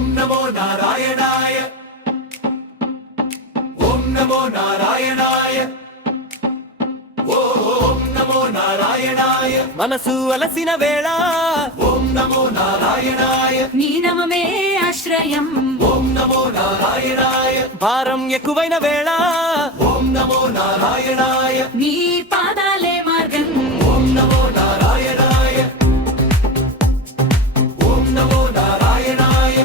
ఓం నమో నారాయణాయ ఓం నమో నారాయణాయ ఓం నమో నారాయణాయ మనసు అలసిన వేళ ఓం నమో నారాయణాయ నీ నమమే ఆశ్రయం ఓం నమో నారాయణాయ భారం ఎక్కువైన వేళ ఓం నమో నారాయణాయ నీ పాదాలే మార్గం ఓం నమో నారాయణాయ ఓం నమో నారాయణాయ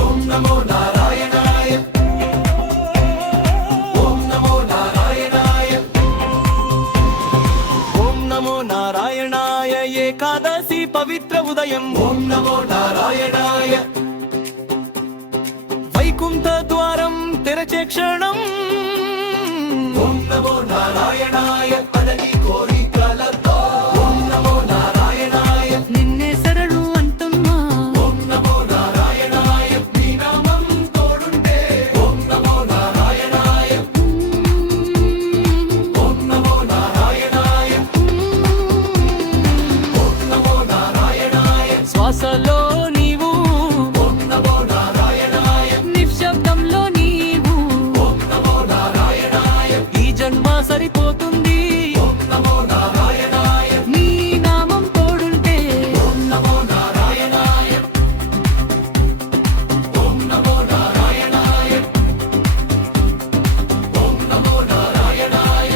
ఓం నమో నారాయణాయ ఓం నమో నారాయణాయ ఓం నమో నారాయణాయ ఏకాదశి పవిత్ర ఉదయం ఓం నమో నారాయణాయ వైకుంఠ ద్వారం తెరచే క్షణం ఓం నమో నారాయణాయ పదవి కోరికలతో ఓం నమో నారాయణాయ నిన్నే శరణు అంటున్నా ఓం నమో నారాయణాయ నీ నామం తోడుంటే ఓం నమో నారాయణాయ ఓం నమో నారాయణాయ ఓం నమో నారాయణాయ శ్వాసలో నీవు ఓం నమో నారాయణాయ నిశ్శబ్దంలో నీవు ఓం నమో నారాయణాయ ఈ జన్మ సరిపోతుంది ఓం నమో నారాయణాయ నీ నామం తోడుంటే ఓం నమో నారాయణాయ ఓం నమో నారాయణాయ ఓం నమో నారాయణాయ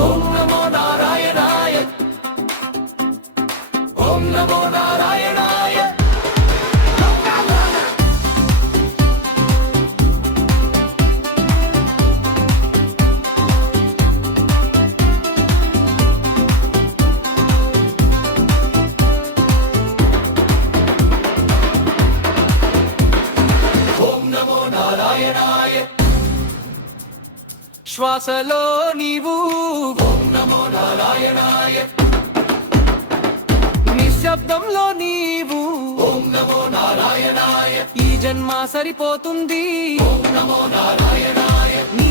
ఓం నమో నారాయణాయ ఓం నమో నారాయణాయ ఓం నమో నారాయణాయ శ్వాసలో నీవు ఓం నమో నారాయణాయ నిశ్శబ్దంలో నీవు ఓం నమో నారాయణాయ ఈ జన్మ సరిపోతుంది ఓం నమో నారాయణాయ నీ